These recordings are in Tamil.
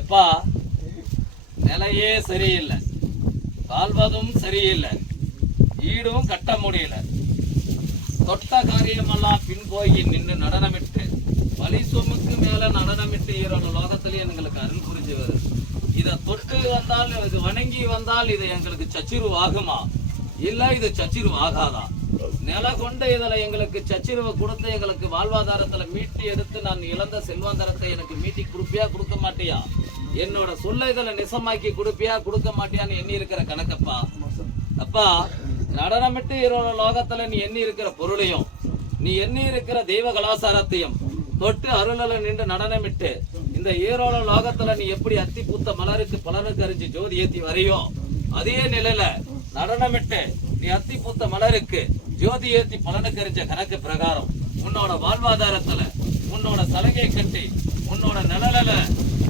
எப்பா நிலையே சரியில்லை, வாழ்வதும் சரியில்லை, ஈடும் கட்ட முடியல. தொட்ட காரியமெல்லாம் பின் போய் நின்று நடனமிட்டு வலி சுமுக்கு மேல நடனமிட்டு ஈரோட லோகத்திலே எங்களுக்கு அருள் புரிஞ்சு வருது. இதை தொட்டு வந்தால் இது வணங்கி வந்தால் இது எங்களுக்கு சச்சிருவு ஆகுமா, இல்ல இது சச்சிருவு ஆகாதா? நில கொண்டு இதுல எங்களுக்கு சச்சிருவை கொடுத்து எங்களுக்கு வாழ்வாதாரத்துல மீட்டி எடுத்து நான் இழந்த செல்வாந்தாரத்தை எனக்கு மீட்டி கொடுப்பியா கொடுக்க மாட்டியா? என்னோட சொல்ல இதுல நிசமாக்கி கொடுப்பியா கொடுக்க மாட்டியான்னு எண்ணி இருக்கிற கணக்கப்பா. அப்பா, நடனமிட்டு ஈரோட லோகத்துல நீ எண்ணி இருக்கிற பொருளையும் நீ எண்ணி இருக்கிற தெய்வ கலாச்சாரத்தையும் தொட்டு அருளல நின்று நடனமிட்டு இந்த ஈரோட லோகத்துல நீ எப்படி அத்தி பூத்த மலருக்கு பலனுக்கு அறிஞ்சு ஜோதி ஏத்தி வரையோ அதே நிலையில நடனமிட்டு நீ அத்தி பூத்த மலருக்கு ஜோதி ஏத்தி பலனுக்கு அறிஞ்ச கணக்கு பிரகாரம் உன்னோட வாழ்வாதாரத்துல உன்னோட சலகையை கட்டி உன்னோட நிழல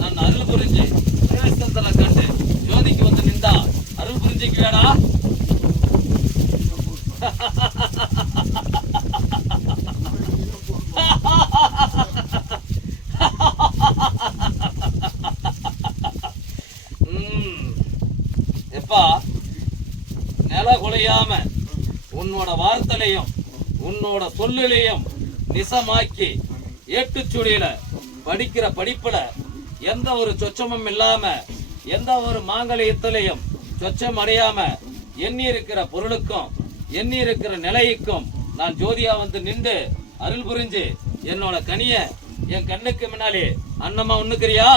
நான் அருள் புரிஞ்சு தேசத்துல கண்டு ஜோதிக்கு வந்து நின்றா அருள் புரிஞ்சுக்குவேடா? எப்பா, நில குலையாம உன்னோட வார்த்தையிலையும் உன்னோட சொல்லிலையும் நிசமாக்கி ஏட்டுச்சுடியில படிக்கிற படிப்புல எந்த ஒரு சொச்சமும் இல்லாம எந்த ஒரு மாங்கலியத்திலையும் சொச்சம் அடையாம எண்ணி இருக்கிற பொருளுக்கும் எண்ணி இருக்கிற நிலைக்கும் நான் ஜோதியா வந்து நின்று அருள் புரிஞ்சு என்னோட கனிய என் கண்ணுக்கு முன்னாலே அன்னமா உண்ணுக்கிறியா?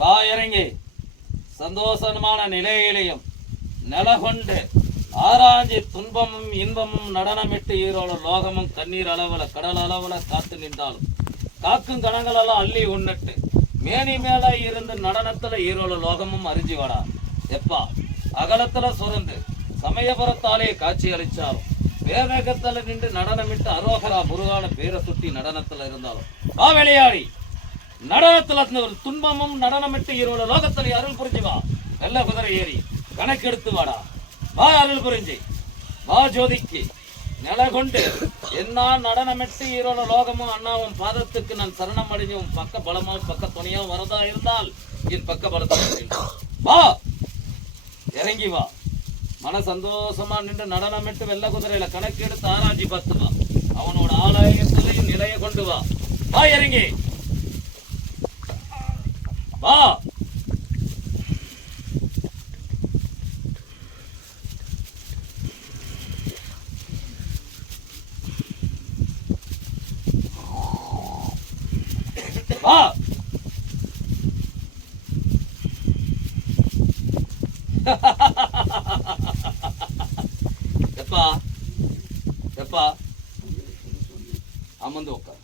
வா இறங்கி சந்தோஷமான நிலையிலையும் நிலகொண்டு ஆராய்ச்சி துன்பமும் இன்பமும் நடனமிட்டு ஈரோட லோகமும் கண்ணீர் அளவுல கடல் அளவுல காத்து நின்றாலும் காக்கும் கணங்களெல்லாம் அள்ளி உண்ணிட்டு மேனி மேல இருந்து நடனத்துல ஈரோட லோகமும் அறிஞ்சி வாடா. எப்பா, அகலத்துல சுரந்து சமயபுரத்தாலே காட்சி அளிச்சாலும் வேவேகத்துல நின்று நடனமிட்டு அரோகரா முருகான பேரை சுட்டி நடனத்துல இருந்தாலும் வா விளையாடி நடனத்துல ஒரு துன்பமும் நடனமிட்டு ஈரோட லோகத்துல அருள் புரிஞ்சு வா. வெள்ள குதிரை ஏறி கணக்கெடுத்து வாடா. வா அருள் புரிஞ்சு வா ஜோதிக்கு நில கொண்டு என்ன நடனமிட்டு ஈரோட லோகமும் அண்ணாவும் பாதத்துக்கு நான் சரணம் அடைஞ்சு உன் பக்க பலமா பக்க துணையா வரதா இருந்தால் என் பக்க பலத்தை வா இறங்கி வா. மன சந்தோஷமா நின்று நடனமிட்டு வெள்ள குதிரையில கணக்கெடுத்து ஆராய்ச்சி பார்த்து வா. அவனோட ஆலயத்திலையும் நிலைய கொண்டு வா. வா இறங்கி வா. வா எப்பா எப்பா அமர்ந்து உட்கார்.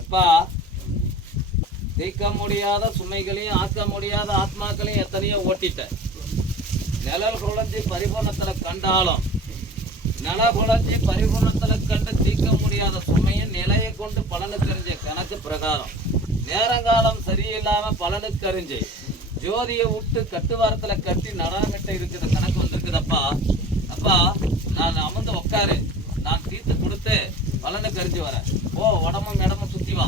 எப்பா, தீர்க்க முடியாத சுமைகளையும் ஆக்க முடியாத ஆத்மாக்களையும் எத்தனையோ ஓட்டிட்ட. நிழல் குழஞ்சி பரிபூர்ணத்துல கண்டாலும் நில குழஞ்சி பரிபூர்ணத்துல கண்டு தீர்க்க முடியாத சுமையும் நிலையை கொண்டு பலனுக்கு அறிஞ்ச கணக்கு பிரகாரம் நேரங்காலம் சரியில்லாம பலனுக்கு அறிஞ்சு ஜோதியை விட்டு கட்டுவாரத்துல கட்டி நடனமிட்ட இருக்கிற கணக்கு வந்திருக்குதப்பா. அப்பா, நான் அமர்ந்து உட்காரு, நான் தீர்த்து கொடுத்து பலனுக்கு அறிஞ்சு வரேன். ஓ, உடம்பும் இடமும் சுத்தி வா.